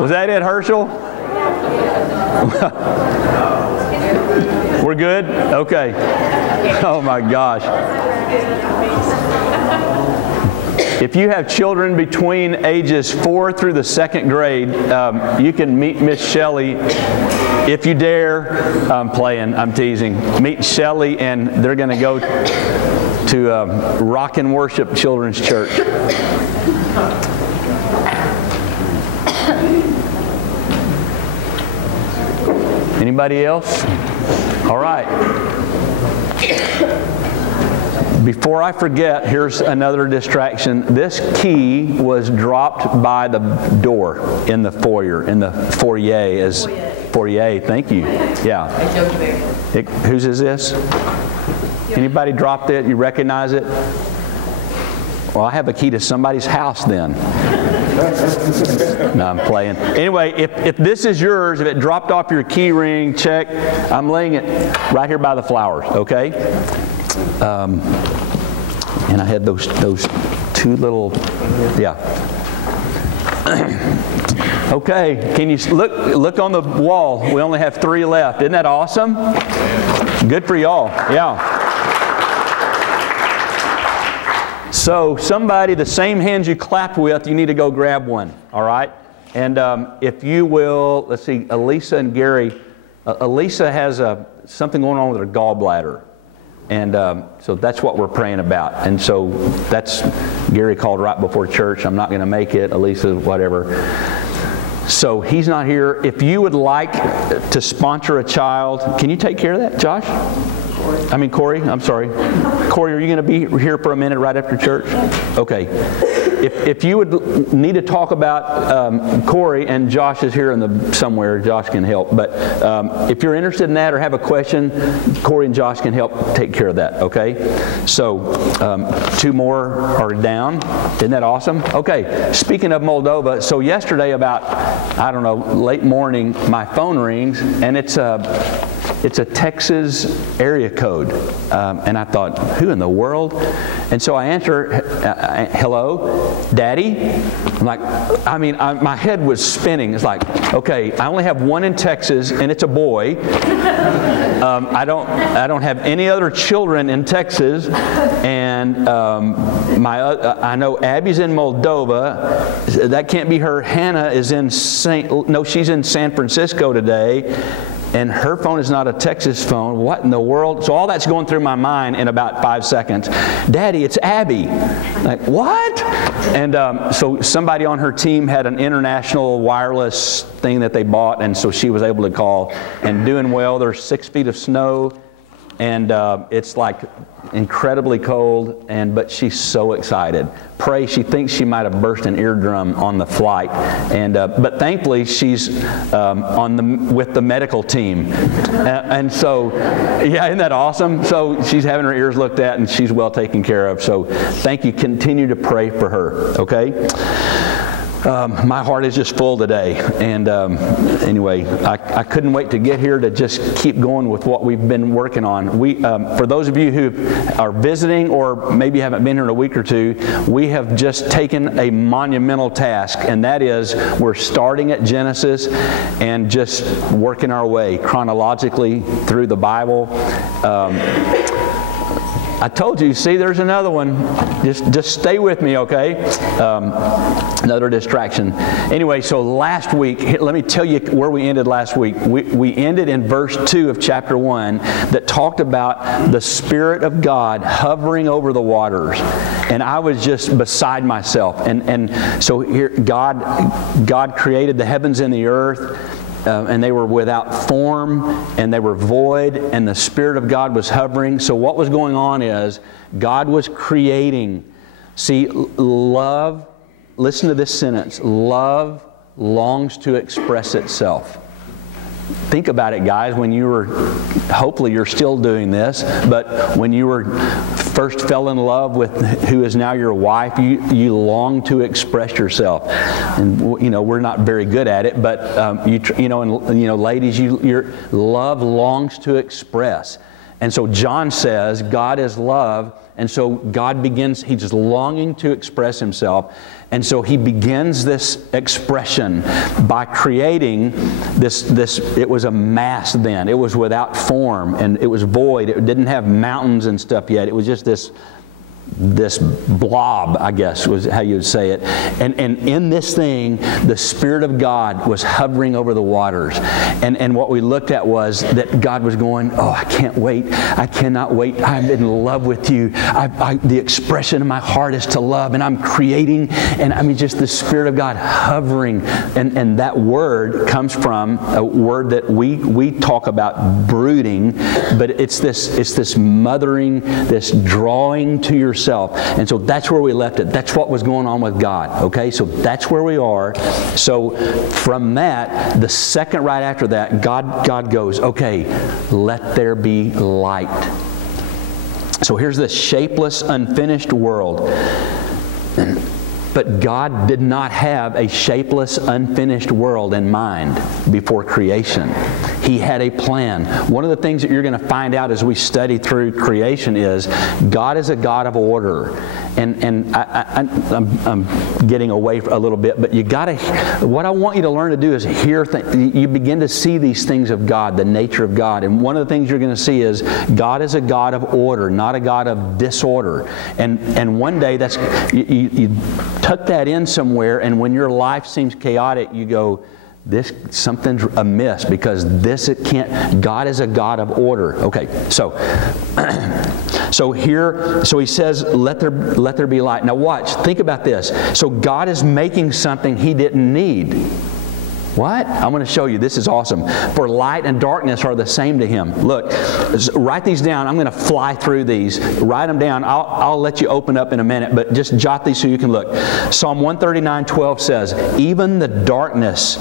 Was that it, Herschel? We're good? Okay. Oh my gosh. If you have children between ages 4 through the 2nd grade, you can meet Miss Shelley if you dare. I'm playing, I'm teasing. Meet Shelley, and they're going to go to Rock and Worship Children's Church. Anybody else? All right. Before I forget, here's another distraction. This key was dropped by the door in the foyer, in the foyer. Foyer, thank you. Yeah. Whose is this? Anybody dropped it? You recognize it? Well, I have a key to somebody's house then. No, I'm playing. Anyway, if this is yours, if it dropped off your key ring, check. I'm laying it right here by the flowers, okay? And I had those two little, yeah. Okay, can you look on the wall? We only have 3 left. Isn't that awesome? Good for y'all, yeah. So somebody, the same hands you clapped with, you need to go grab one, all right? And if you will, let's see, Elisa and Gary. Elisa has something going on with her gallbladder. And so that's what we're praying about. And so that's, Gary called right before church. I'm not going to make it. Elisa, whatever. So he's not here. If you would like to sponsor a child, can you take care of that, Josh? Corey, I'm sorry. Corey, are you going to be here for a minute right after church? Okay. If you would need to talk about Corey, and Josh is here somewhere, Josh can help. But if you're interested in that or have a question, Corey and Josh can help take care of that, okay? So 2 more are down. Isn't that awesome? Okay, speaking of Moldova, so yesterday about, I don't know, late morning, my phone rings, and it's a Texas area code. And I thought, who in the world? And so I answer, hello, Daddy? I'm like, my head was spinning. It's like, okay, I only have one in Texas, and it's a boy. I don't have any other children in Texas, and I know Abby's in Moldova. That can't be her. Hannah is in she's in San Francisco today. And her phone is not a Texas phone. What in the world? So all that's going through my mind in about 5 seconds. Daddy, it's Abby. Like, what? And so somebody on her team had an international wireless thing that they bought, and so she was able to call. And doing well. There's 6 feet of snow, and it's like incredibly cold, but she's so excited. Pray, she thinks she might have burst an eardrum on the flight, but thankfully she's with the medical team, and so yeah, isn't that awesome? So she's having her ears looked at, and she's well taken care of. So thank you. Continue to pray for her. Okay. My heart is just full today, and anyway, I couldn't wait to get here to just keep going with what we've been working on. For those of you who are visiting or maybe haven't been here in a week or two, we have just taken a monumental task, and that is we're starting at Genesis and just working our way chronologically through the Bible. I told you, see, there's another one. Just stay with me, okay? Another distraction. Anyway, so last week, let me tell you where we ended last week. We ended in verse 2 of chapter 1 that talked about the Spirit of God hovering over the waters. And I was just beside myself. And so here, God created the heavens and the earth. And they were without form, and they were void, and the Spirit of God was hovering. So what was going on is God was creating. See, love, listen to this sentence, love longs to express itself. Think about it, guys, when you were, hopefully you're still doing this, but when you were first fell in love with who is now your wife, you long to express yourself. And, we're not very good at it, but, ladies, your love longs to express. And so John says God is love, and so God begins, he's just longing to express himself. And so he begins this expression by creating this, it was a mass then. It was without form, and it was void. It didn't have mountains and stuff yet. It was just this blob, I guess was how you would say it. And in this thing, the Spirit of God was hovering over the waters. And what we looked at was that God was going, oh, I can't wait. I cannot wait. I'm in love with you. The expression of my heart is to love, and I'm creating, and I mean just the Spirit of God hovering. And that word comes from a word that we talk about, brooding, but it's this mothering, this drawing to yourself. And so that's where we left it. That's what was going on with God. Okay, so that's where we are. So from that, the second right after that, God goes, okay, let there be light. So here's this shapeless, unfinished world. But God did not have a shapeless, unfinished world in mind before creation. He had a plan. One of the things that you're going to find out as we study through creation is God is a God of order. And I'm getting away a little bit, but what I want you to learn to do is hear you begin to see these things of God, the nature of God. And one of the things you're going to see is God is a God of order, not a God of disorder. And one day you tuck that in somewhere, and when your life seems chaotic, you go, something's amiss, because it can't. God is a God of order. Okay, so he says, let there be light. Now watch, think about this. So God is making something he didn't need. What? I'm going to show you. This is awesome. For light and darkness are the same to him. Look, write these down. I'm going to fly through these. Write them down. I'll let you open up in a minute, but just jot these so you can look. Psalm 139:12 says, even the darkness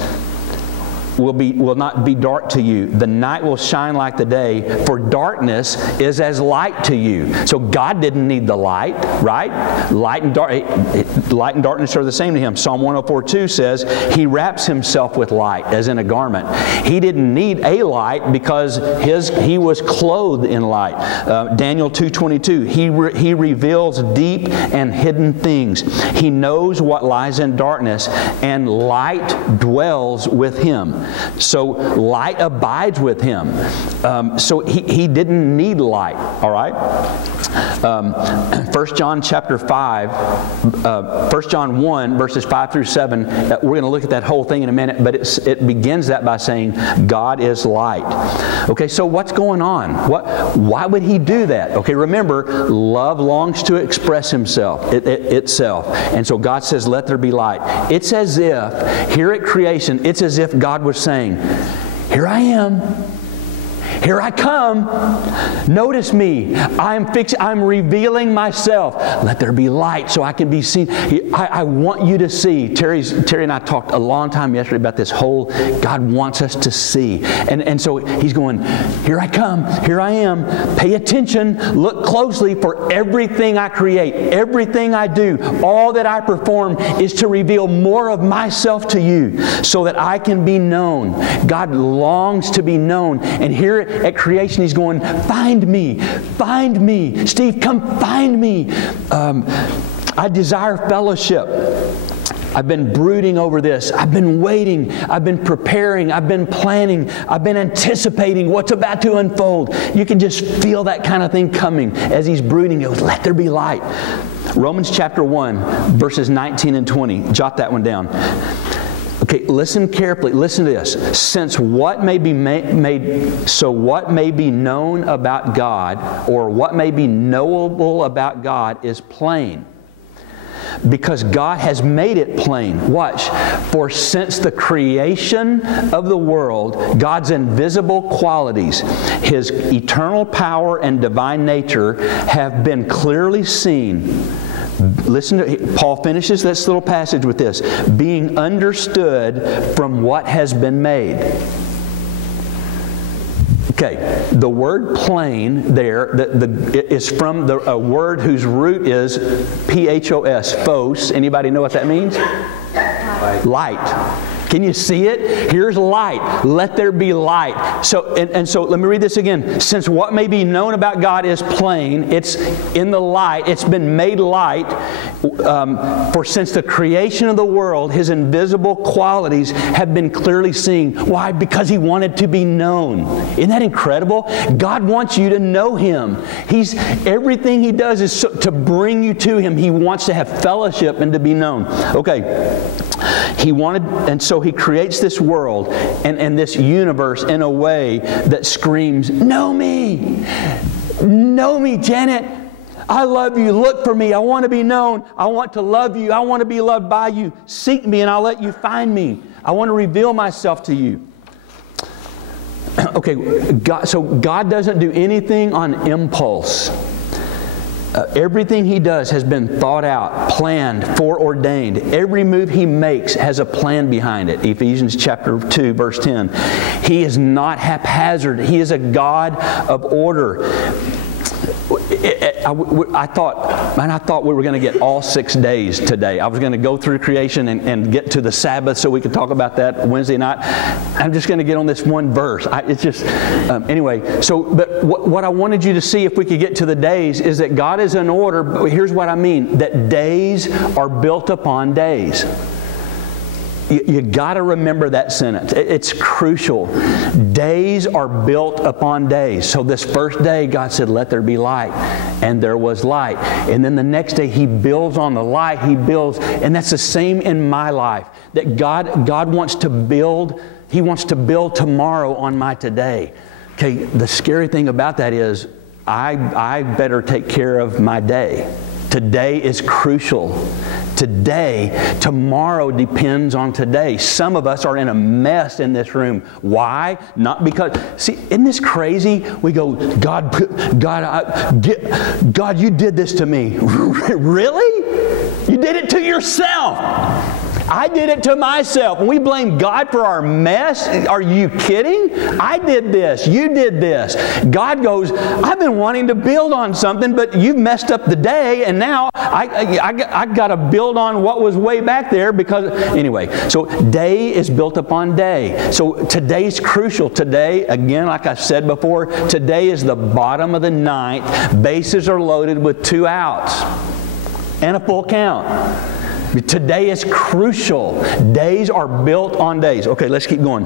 will not be dark to you. The night will shine like the day, for darkness is as light to you. So God didn't need the light, right? Light and darkness are the same to him. Psalm 104:2 says he wraps himself with light as in a garment. He didn't need a light because he was clothed in light. Daniel 2:22, he reveals deep and hidden things. He knows what lies in darkness, and light dwells with him. So light abides with him. So he didn't need light. All right. 1 John chapter 5, 1 John 1 verses 5 through 7. We're going to look at that whole thing in a minute, but it begins that by saying God is light. Okay. So what's going on? Why would he do that? Okay. Remember, love longs to express itself. And so God says, "Let there be light." It's as if here at creation, it's as if God was saying, here I am. Here I come. Notice me. I'm revealing myself. Let there be light so I can be seen. I want you to see. Terry and I talked a long time yesterday about this whole God wants us to see. And so he's going, here I come. Here I am. Pay attention. Look closely, for everything I create, everything I do, all that I perform is to reveal more of myself to you so that I can be known. God longs to be known. And here at creation, he's going, find me, find me. Steve, come find me. I desire fellowship. I've been brooding over this. I've been waiting. I've been preparing. I've been planning. I've been anticipating what's about to unfold. You can just feel that kind of thing coming as he's brooding. He goes, let there be light. Romans chapter 1, verses 19 and 20. Jot that one down. Okay, listen carefully. Listen to this. Since what may be what may be known about God, or what may be knowable about God, is plain, because God has made it plain. Watch. For since the creation of the world, God's invisible qualities, His eternal power and divine nature, have been clearly seen. Listen to, Paul finishes this little passage with this: being understood from what has been made. Okay, the word plain there is from a word whose root is phos, phos. Anybody know what that means? Light. Can you see it? Here's light. Let there be light. So, and so let me read this again. Since what may be known about God is plain, it's in the light, it's been made light, for since the creation of the world, His invisible qualities have been clearly seen. Why? Because He wanted to be known. Isn't that incredible? God wants you to know Him. Everything He does is to bring you to Him. He wants to have fellowship and to be known. Okay. And so He creates this world and this universe in a way that screams, know me! Know me, Janet! I love you. Look for me. I want to be known. I want to love you. I want to be loved by you. Seek me and I'll let you find me. I want to reveal myself to you. Okay, so God doesn't do anything on impulse. Everything He does has been thought out, planned, foreordained. Every move He makes has a plan behind it. Ephesians chapter 2, verse 10. He is not haphazard. He is a God of order. I thought we were going to get all 6 days today. I was going to go through creation and get to the Sabbath so we could talk about that Wednesday night. I'm just going to get on this one verse. Anyway. So, but what I wanted you to see, if we could get to the days, is that God is in order. But here's what I mean: that days are built upon days. You got to remember that sentence. It's crucial. Days are built upon days. So this first day, God said, let there be light. And there was light. And then the next day, He builds on the light. He builds. And that's the same in my life. That God wants to build. He wants to build tomorrow on my today. Okay, the scary thing about that is I better take care of my day. Today is crucial. Tomorrow depends on today. Some of us are in a mess in this room. Why? Not because, see, isn't this crazy? We go, God, you did this to me. Really? You did it to yourself. I did it to myself. And we blame God for our mess. Are you kidding? I did this. You did this. God goes, I've been wanting to build on something, but you've messed up the day, and now I got to build on what was way back there because, anyway. So day is built upon day. So today's crucial. Today, again, like I said before, today is the bottom of the ninth. Bases are loaded with 2 outs and a full count. Today is crucial. Days are built on days. Okay, let's keep going.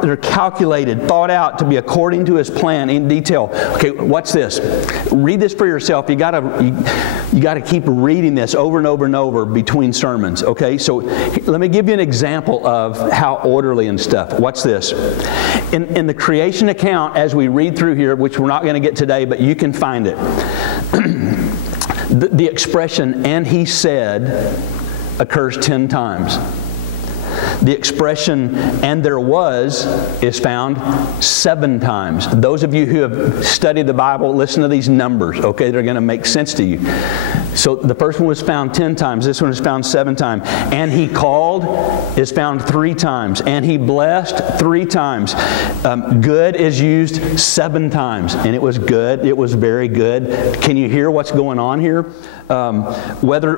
They're calculated, thought out to be according to His plan in detail. Okay, what's this? Read this for yourself. You got to keep reading this over and over and over between sermons. Okay, so let me give you an example of how orderly and stuff. What's this? In the creation account, as we read through here, which we're not going to get today, but you can find it. The expression, and He said, occurs 10 times. The expression, and there was, is found 7 times. Those of you who have studied the Bible, listen to these numbers, okay? They're going to make sense to you. So the first one was found 10 times. This one is found 7 times. And He called is found 3 times. And He blessed 3 times. Good is used 7 times. And it was good. It was very good. Can you hear what's going on here? Whether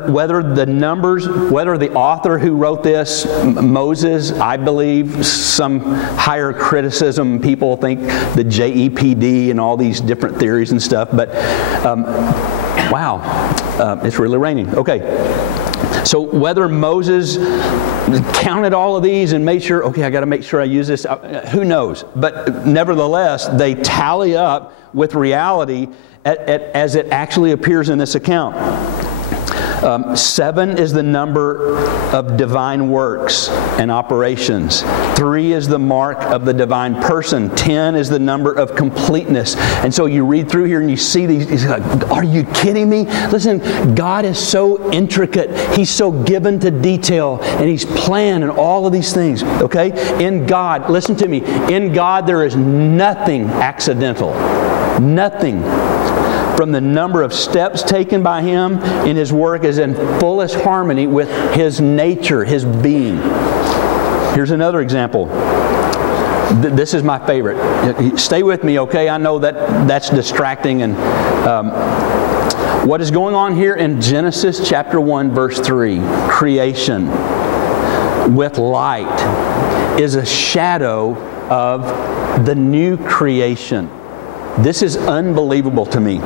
the author who wrote this, Moses, I believe, some higher criticism, people think the JEPD and all these different theories and stuff, but wow, it's really raining. Okay. So whether Moses counted all of these and made sure, okay, I got to make sure I use this, who knows? But nevertheless, they tally up with reality as it actually appears in this account. 7 is the number of divine works and operations. 3 is the mark of the divine person. 10 is the number of completeness. And so you read through here and you see these, he's like, are you kidding me? Listen, God is so intricate. He's so given to detail, and He's planned and all of these things. Okay? In God, listen to me, in God there is nothing accidental. Nothing. From the number of steps taken by Him in His work is in fullest harmony with His nature, His being. Here's another example. This is my favorite. Stay with me, okay? I know that's distracting. And what is going on here in Genesis chapter 1, verse 3? Creation. with light is a shadow of the new creation. This is unbelievable to me.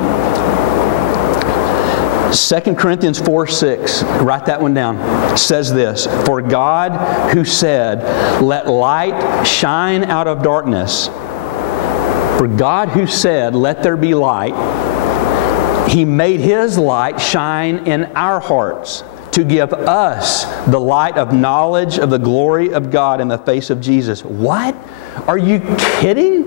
2 Corinthians 4:6, write that one down, says this, "For God who said, 'Let light shine out of darkness,' for God who said, 'Let there be light,' He made His light shine in our hearts to give us the light of knowledge of the glory of God in the face of Jesus." What? Are you kidding?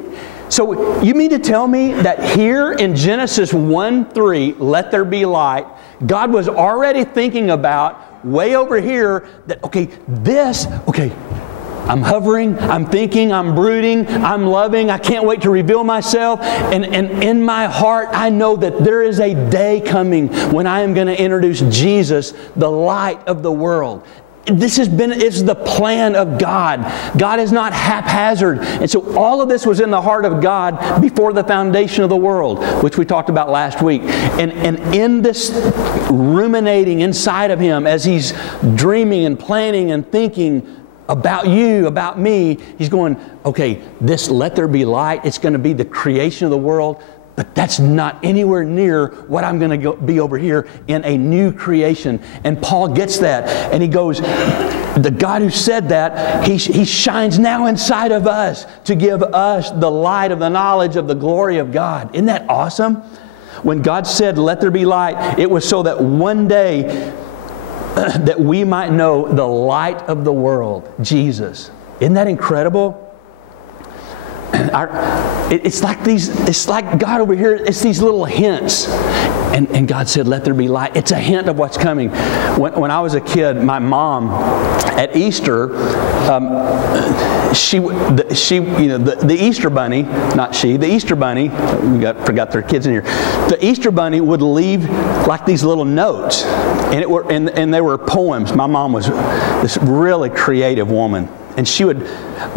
So you mean to tell me that here in Genesis 1:3, let there be light, God was already thinking about way over here that, I'm hovering, I'm thinking, I'm brooding, I'm loving, I can't wait to reveal myself. And in my heart, I know that there is a day coming when I am going to introduce Jesus, the light of the world. This is the plan of God. God is not haphazard. And so all of this was in the heart of God before the foundation of the world, which we talked about last week. And in this ruminating inside of Him, as He's dreaming and planning and thinking about you, about me, He's going, okay, this let there be light. It's going to be the creation of the world. But that's not anywhere near what I'm going to be over here in a new creation. And Paul gets that. And he goes, the God who said that, He shines now inside of us to give us the light of the knowledge of the glory of God. Isn't that awesome? When God said, let there be light, it was so that one day that we might know the light of the world, Jesus. Isn't that incredible? It's like God over here, it's these little hints. And God said, let there be light. It's a hint of what's coming. When I was a kid, my mom, at Easter, the Easter bunny, the Easter bunny, forgot their kids in here. The Easter bunny would leave like these little notes. And they were poems. My mom was this really creative woman. And she would,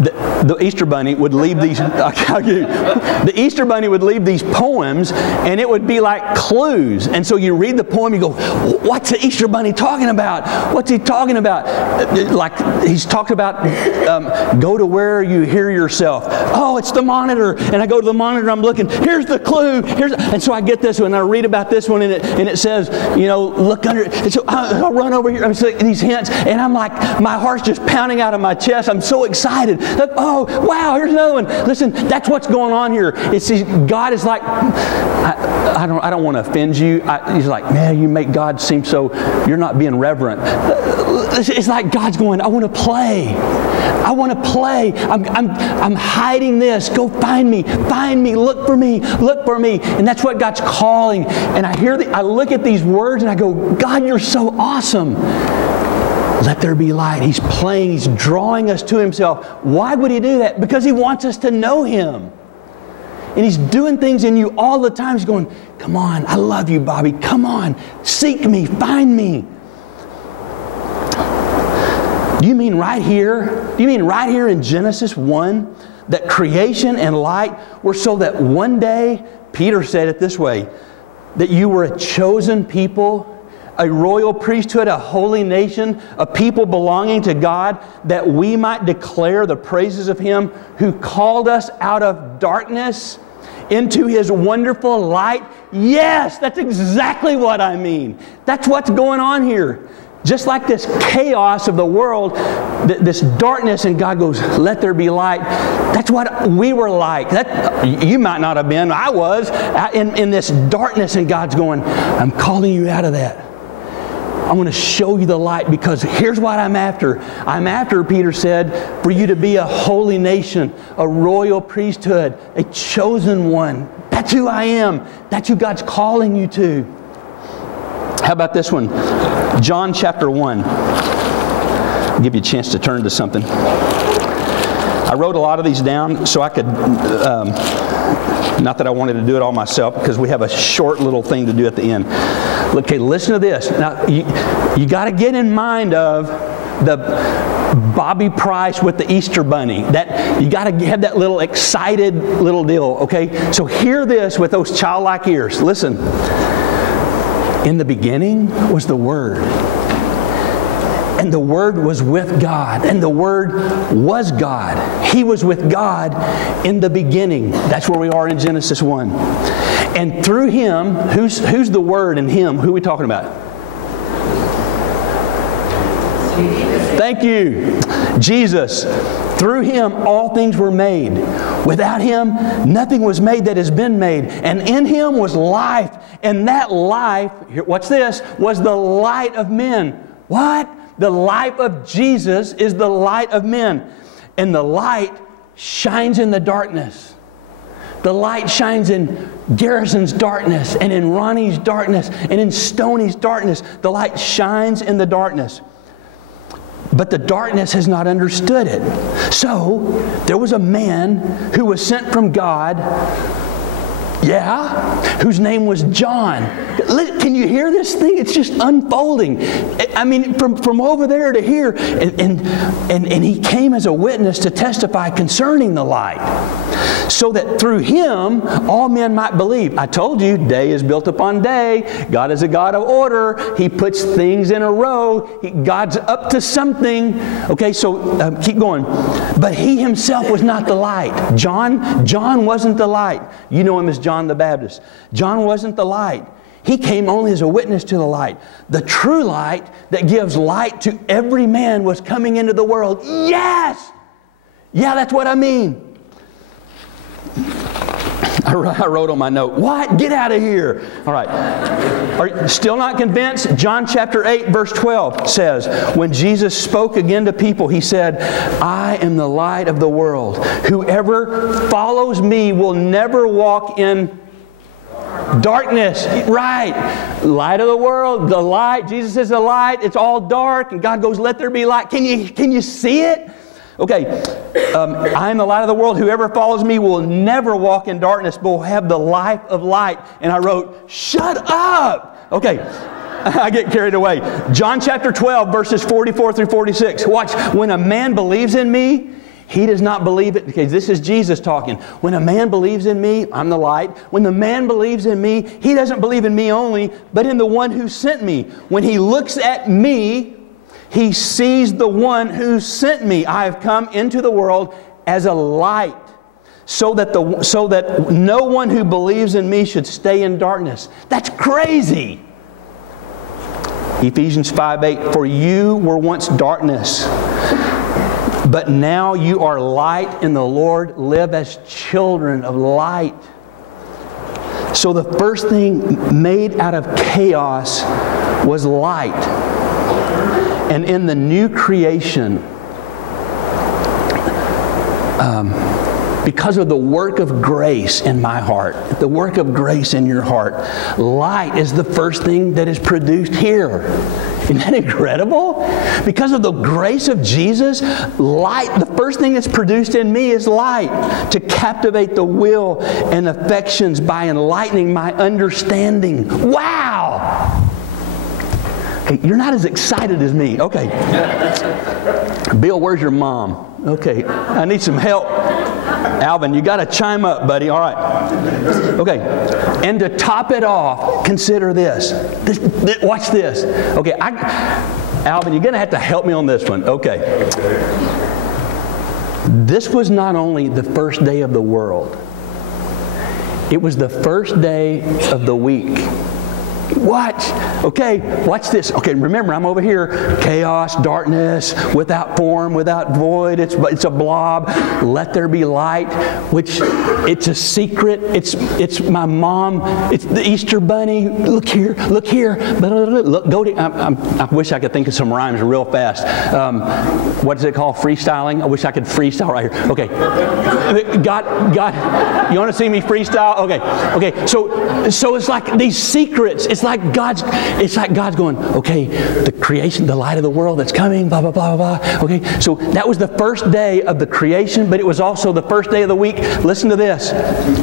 the Easter bunny would leave these, the Easter bunny would leave these poems, and it would be like clues. And so you read the poem, you go, what's the Easter bunny talking about? What's he talking about? Like he's talked about, go to where you hear yourself. Oh, it's the monitor. And I go to the monitor, I'm looking, here's the clue. And so I get this one, and I read about this one, and it says, look under it. And so I'll run over here, I'm saying these hints, and I'm like, my heart's just pounding out of my chest. I'm so excited. Like, oh, wow, here's another one. Listen, that's what's going on here. God is like, I don't want to offend you. He's like, man, you make God seem so, you're not being reverent. It's like God's going, I want to play. I want to play. I'm hiding this. Go find me. Find me. Look for me. Look for me. And that's what God's calling. And I look at these words and I go, God, you're so awesome. Let there be light. He's playing. He's drawing us to Himself. Why would He do that? Because He wants us to know Him. And He's doing things in you all the time. He's going, come on, I love you, Bobby. Come on, seek me, find me. Do you mean right here? Do you mean right here in Genesis 1 that creation and light were so that one day, Peter said it this way, that you were a chosen people, a royal priesthood, a holy nation, a people belonging to God, that we might declare the praises of Him who called us out of darkness into His wonderful light? Yes, that's exactly what I mean. That's what's going on here. Just like this chaos of the world, this darkness, and God goes, let there be light. That's what we were like. You might not have been. I was in this darkness, and God's going, I'm calling you out of that. I want to show you the light, because here's what I'm after. I'm after, Peter said, for you to be a holy nation, a royal priesthood, a chosen one. That's who I am. That's who God's calling you to. How about this one? John chapter 1. I'll give you a chance to turn to something. I wrote a lot of these down so I could, not that I wanted to do it all myself, because we have a short little thing to do at the end. Okay, listen to this. Now, you got to get in mind of the Bobby Price with the Easter bunny. That you got to have that little excited little deal, okay? So hear this with those childlike ears. Listen. In the beginning was the Word. And the Word was with God, and the Word was God. He was with God in the beginning. That's where we are in Genesis 1. And through Him, who's the Word in Him? Who are we talking about? Thank you. Jesus. Through Him, all things were made. Without Him, nothing was made that has been made. And in Him was life. And that life, watch this, was the light of men. What? The life of Jesus is the light of men. And the light shines in the darkness. The light shines in Garrison's darkness, and in Ronnie's darkness, and in Stoney's darkness. The light shines in the darkness. But the darkness has not understood it. So, there was a man who was sent from God, whose name was John. Can you hear this thing? It's just unfolding. I mean, from over there to here. And he came as a witness to testify concerning the light, so that through Him all men might believe. I told you, day is built upon day. God is a God of order. He puts things in a row. God's up to something. Okay, so keep going. But He Himself was not the light. John wasn't the light. You know him as John the Baptist. John wasn't the light. He came only as a witness to the light. The true light that gives light to every man was coming into the world. Yes! Yeah, that's what I mean. I wrote on my note, what? Get out of here. All right. Are you still not convinced? John chapter 8, verse 12 says, when Jesus spoke again to people, He said, I am the light of the world. Whoever follows me will never walk in darkness. Right. Light of the world, the light. Jesus is the light. It's all dark. And God goes, let there be light. Can you see it? Okay, I am the light of the world. Whoever follows me will never walk in darkness, but will have the life of light. And I wrote, shut up! Okay, I get carried away. John chapter 12, verses 44 through 46. Watch, when a man believes in me, he does not believe it. Okay, this is Jesus talking. When a man believes in me, I'm the light. When the man believes in me, he doesn't believe in me only, but in the one who sent me. When he looks at me, he sees the one who sent me. I have come into the world as a light, so that no one who believes in me should stay in darkness. That's crazy. Ephesians 5:8, for you were once darkness, but now you are light in the Lord. Live as children of light. So the first thing made out of chaos was light. And in the new creation, because of the work of grace in my heart, the work of grace in your heart, light is the first thing that is produced here. Isn't that incredible? Because of the grace of Jesus, light, the first thing that's produced in me is light, to captivate the will and affections by enlightening my understanding. Wow! Okay, you're not as excited as me. Okay. Bill, where's your mom? Okay, I need some help. Alvin, you got to chime up, buddy. All right. Okay. And to top it off, consider this. Watch this. Okay, Alvin, you're going to have to help me on this one. Okay. This was not only the first day of the world. It was the first day of the week. Watch. Okay, watch this. Okay, remember, I'm over here. Chaos, darkness, without form, without void. It's a blob. Let there be light, which it's a secret. It's my mom. It's the Easter bunny. Look here. Look here. Look, go to. I wish I could think of some rhymes real fast. What is it called? Freestyling. I wish I could freestyle right here. Okay. God. You want to see me freestyle? Okay. Okay. So it's like these secrets. It's like God's going, okay, the creation, the light of the world that's coming, blah, blah, blah, blah, blah. Okay, so that was the first day of the creation, but it was also the first day of the week. Listen to this.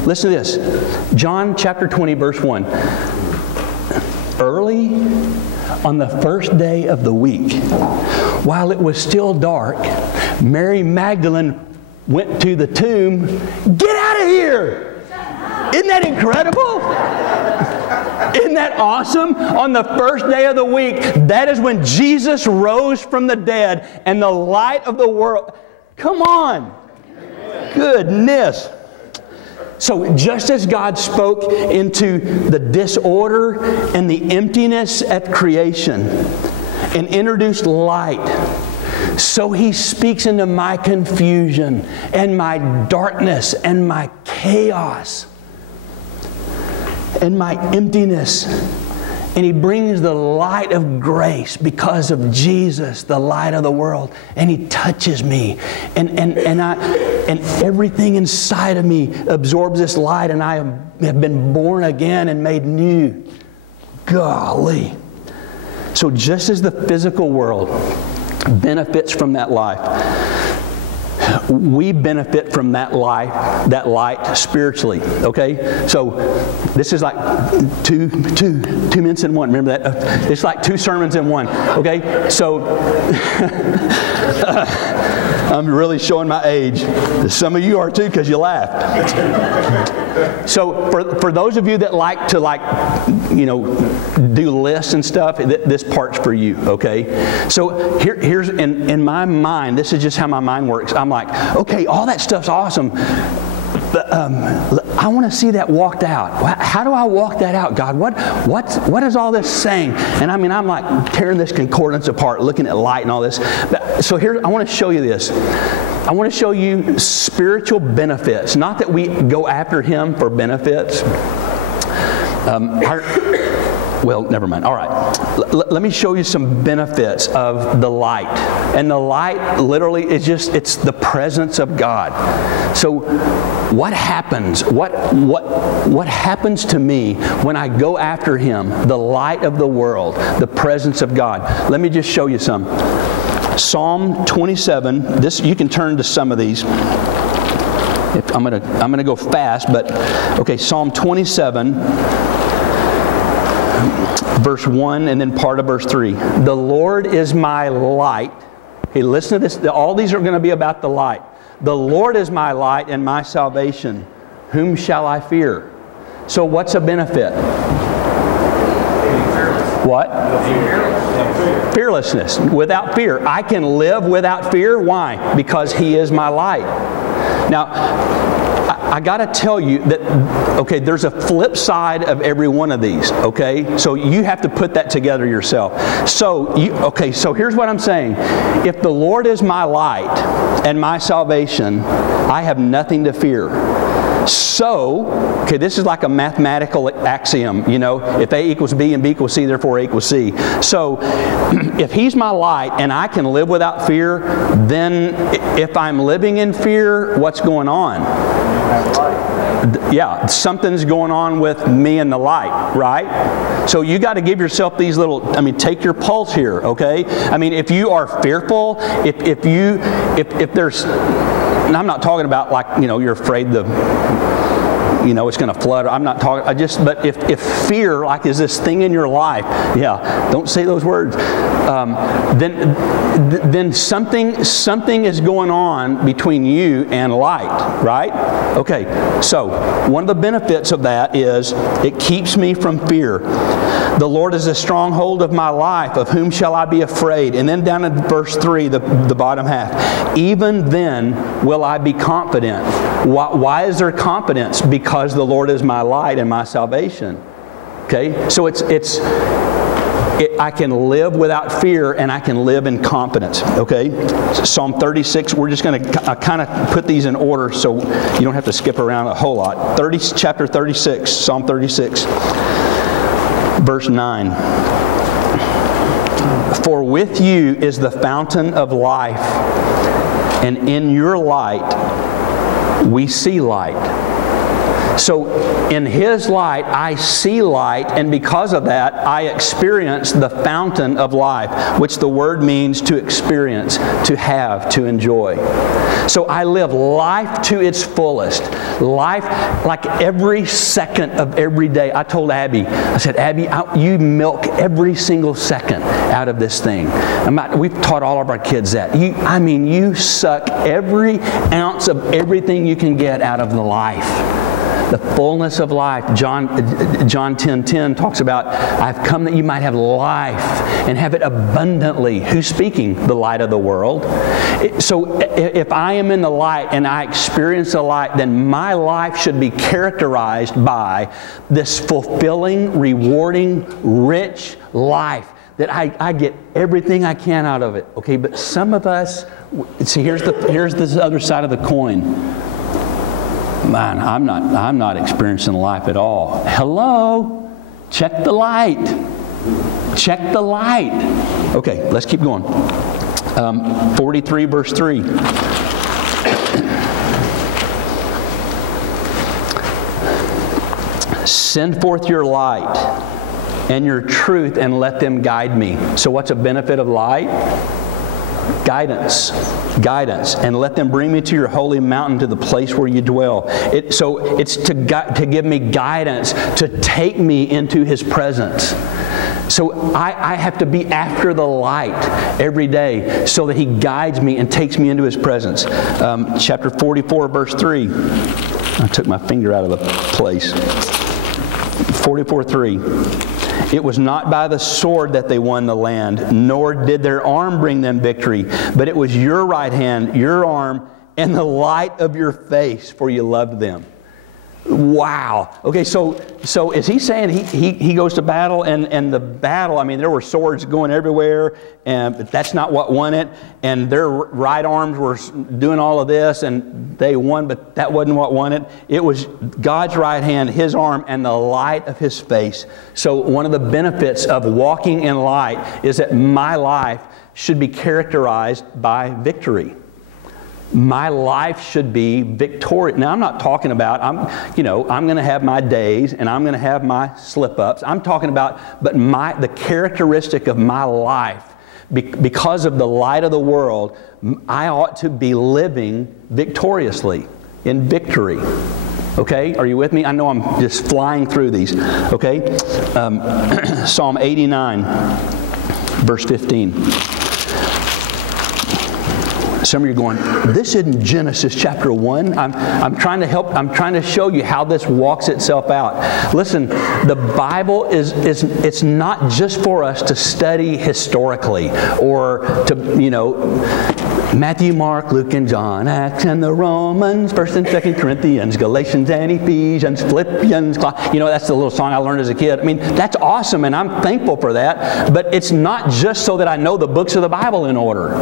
Listen to this. John chapter 20, verse 1. Early on the first day of the week, while it was still dark, Mary Magdalene went to the tomb. Get out of here! Isn't that incredible? Isn't that awesome? On the first day of the week, that is when Jesus rose from the dead and the light of the world. Come on. Goodness. So just as God spoke into the disorder and the emptiness at creation and introduced light, so He speaks into my confusion and my darkness and my chaos and my emptiness. And He brings the light of grace because of Jesus, the light of the world. And He touches me. And everything inside of me absorbs this light. And I have been born again and made new. Golly. So just as the physical world benefits from that life, we benefit from that light spiritually. Okay? So this is like two minutes in one. Remember that? It's like 2 sermons in one. Okay? So I'm really showing my age. Some of you are too, because you laughed. So for those of you that like to do lists and stuff, this part's for you. Okay? So here's in my mind, this is just how my mind works. I'm like, okay, all that stuff's awesome, but I want to see that walked out. How do I walk that out, God? What is all this saying? And I mean, I'm like tearing this concordance apart, looking at light and all this. So here, I want to show you this. I want to show you spiritual benefits. Not that we go after Him for benefits. Well, never mind. All right. Let me show you some benefits of the light. And the light literally is it's the presence of God. So what happens? What happens to me when I go after Him, the light of the world, the presence of God? Let me just show you some. Psalm 27. This, you can turn to some of these. I'm gonna go fast, but okay, Psalm 27. Verse 1 and then part of verse 3. The Lord is my light. Hey, listen to this. All these are going to be about the light. The Lord is my light and my salvation. Whom shall I fear? So what's a benefit? What? Fearlessness. Without fear. I can live without fear. Why? Because He is my light. Now, I got to tell you that, okay, there's a flip side of every one of these, okay? So you have to put that together yourself. So, so here's what I'm saying. If the Lord is my light and my salvation, I have nothing to fear. So, okay, this is like a mathematical axiom, you know, if A equals B and B equals C, therefore A equals C. So, if He's my light and I can live without fear, then if I'm living in fear, what's going on? Yeah, something's going on with me and the light, right? So you got to give yourself these little, take your pulse here, okay? If you are fearful, if there's, and I'm not talking about like, you're afraid it's going to flood. I'm not talking, but if fear, like, is this thing in your life, yeah, don't say those words, then something is going on between you and light, right? Okay, so one of the benefits of that is it keeps me from fear. The Lord is a stronghold of my life. Of whom shall I be afraid? And then down in verse 3, the bottom half. Even then will I be confident. Why is there confidence? Because the Lord is my light and my salvation. Okay? So I can live without fear and I can live in confidence. Okay? Psalm 36, we're just going to kind of put these in order so you don't have to skip around a whole lot. Chapter 36, Psalm 36. Verse 9. For with you is the fountain of life, and in your light we see light. So in His light I see light, and because of that I experience the fountain of life, which the word means to experience, to have, to enjoy. So I live life to its fullest. Life like every second of every day. I told Abby, I said, Abby, you milk every single second out of this thing. We've taught all of our kids that. You suck every ounce of everything you can get out of the life. the fullness of life. John 10:10 talks about, I've come that you might have life and have it abundantly. Who's speaking? The light of the world. So if I am in the light and I experience the light, then my life should be characterized by this fulfilling, rewarding, rich life. That I get everything I can out of it. Okay, but some of us, see, here's this other side of the coin. Man, I'm not experiencing life at all. Hello? Check the light. Check the light. Okay, let's keep going. 43 verse 3. Send forth your light and your truth, and let them guide me. So what's a benefit of light? Guidance. Guidance. And let them bring me to your holy mountain, to the place where you dwell. So it's to give me guidance, to take me into His presence. So I have to be after the light every day so that He guides me and takes me into His presence. Chapter 44, verse 3. I took my finger out of the place. 44:3. It was not by the sword that they won the land, nor did their arm bring them victory, but it was your right hand, your arm, and the light of your face, for you loved them. Wow. Okay, so is he saying he goes to battle, and the battle, I mean, there were swords going everywhere, but that's not what won it, and their right arms were doing all of this, and they won, but that wasn't what won it. It was God's right hand, His arm, and the light of His face. So one of the benefits of walking in light is that my life should be characterized by victory. My life should be victorious. Now, I'm not talking about, I'm going to have my days and I'm going to have my slip-ups. I'm talking about, but the characteristic of my life, because of the light of the world, I ought to be living victoriously, in victory. Okay, are you with me? I know I'm just flying through these. Okay, Psalm 89, verse 15. Some of you are going, this isn't Genesis chapter 1. I'm trying to show you how this walks itself out. Listen, the Bible it's not just for us to study historically or to, Matthew, Mark, Luke, and John, Acts and the Romans, 1st and 2nd Corinthians, Galatians and Ephesians, Philippians. That's the little song I learned as a kid. I mean, that's awesome, and I'm thankful for that. But it's not just so that I know the books of the Bible in order.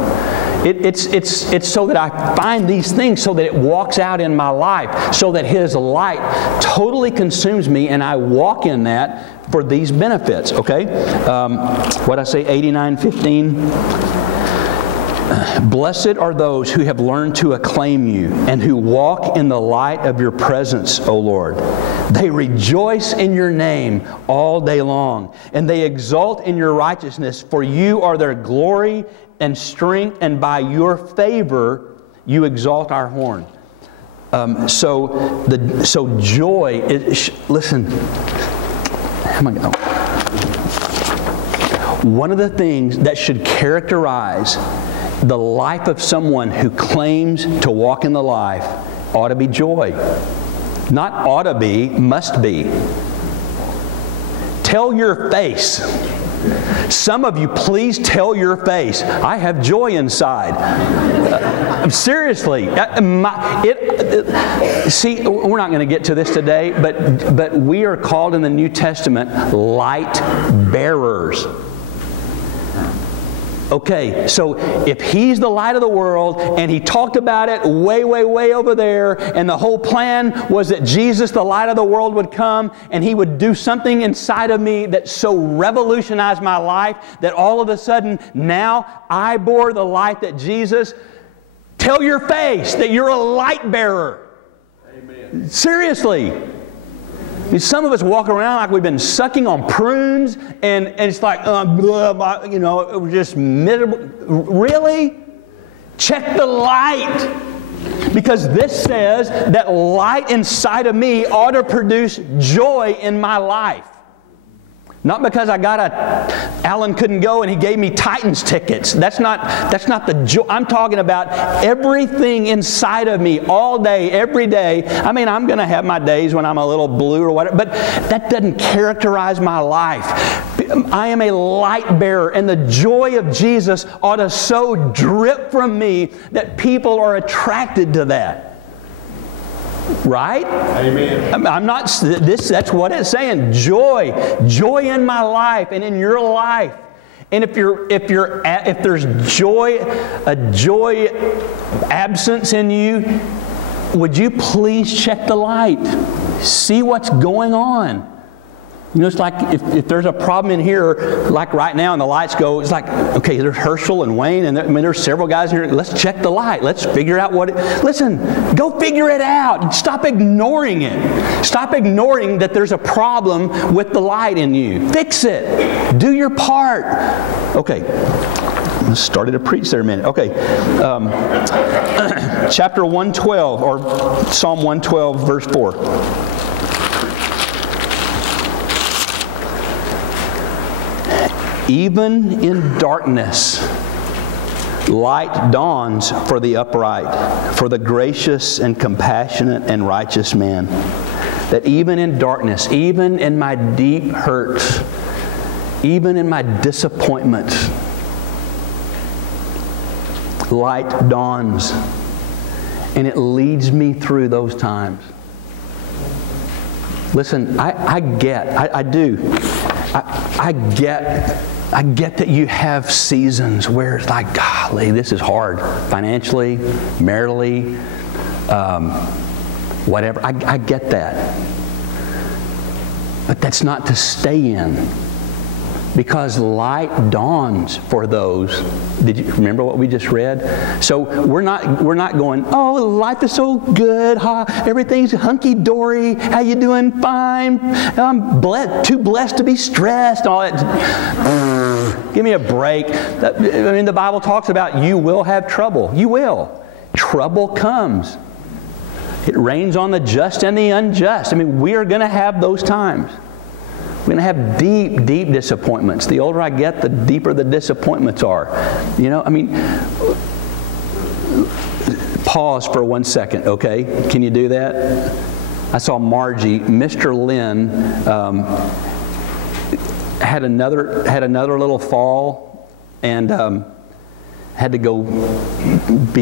It's so that I find these things so that it walks out in my life, so that His light totally consumes me and I walk in that for these benefits. Okay? What I say, 89:15. Blessed are those who have learned to acclaim you and who walk in the light of your presence, O Lord. They rejoice in your name all day long, and they exult in your righteousness, for you are their glory and strength, and by your favor you exalt our horn. So joy is, listen, one of the things that should characterize the life of someone who claims to walk in the life ought to be joy. Not ought to be, must be. Tell your face. Some of you, please tell your face, I have joy inside. Seriously. See, we're not going to get to this today, but we are called in the New Testament light bearers. Okay, so if He's the light of the world, and He talked about it way, way, way over there, and the whole plan was that Jesus, the light of the world, would come, and He would do something inside of me that so revolutionized my life that all of a sudden, now I bore the light that Jesus, tell your face that you're a light bearer. Amen. Seriously. Some of us walk around like we've been sucking on prunes, and it's like, we're just miserable. Really? Check the light. Because this says that light inside of me ought to produce joy in my life. Not because Alan couldn't go and he gave me Titans tickets. That's not the joy. I'm talking about everything inside of me all day, every day. I mean, I'm going to have my days when I'm a little blue or whatever, but that doesn't characterize my life. I am a light bearer, and the joy of Jesus ought to so drip from me that people are attracted to that. Right? Amen. I'm not, that's what it's saying. Joy in my life and in your life. And if there's a joy absence in you, would you please check the light? See what's going on. You know, it's like if there's a problem in here, like right now, and the lights go, it's like, okay, there's Herschel and Wayne, and there's several guys here. Let's check the light. Let's figure out listen, go figure it out. Stop ignoring it. Stop ignoring that there's a problem with the light in you. Fix it. Do your part. Okay. I started to preach there a minute. Okay. Chapter 112, or Psalm 112, verse 4. Even in darkness, light dawns for the upright, for the gracious and compassionate and righteous man. That even in darkness, even in my deep hurts, even in my disappointments, light dawns, and it leads me through those times. Listen, I get that you have seasons where it's like, golly, this is hard. Financially, maritally, whatever. I get that. But that's not to stay in. Because light dawns for those. Did you remember what we just read? So we're not going, oh, life is so good, everything's hunky-dory, how you doing? Fine. I'm too blessed to be stressed, all that. Give me a break. I mean, the Bible talks about you will have trouble. You will. Trouble comes. It rains on the just and the unjust. I mean, we are going to have those times. We're going to have deep, deep disappointments. The older I get, the deeper the disappointments are. You know, I mean, pause for 1 second, okay? Can you do that? I saw Margie, Mr. Lynn, had another little fall and had to go be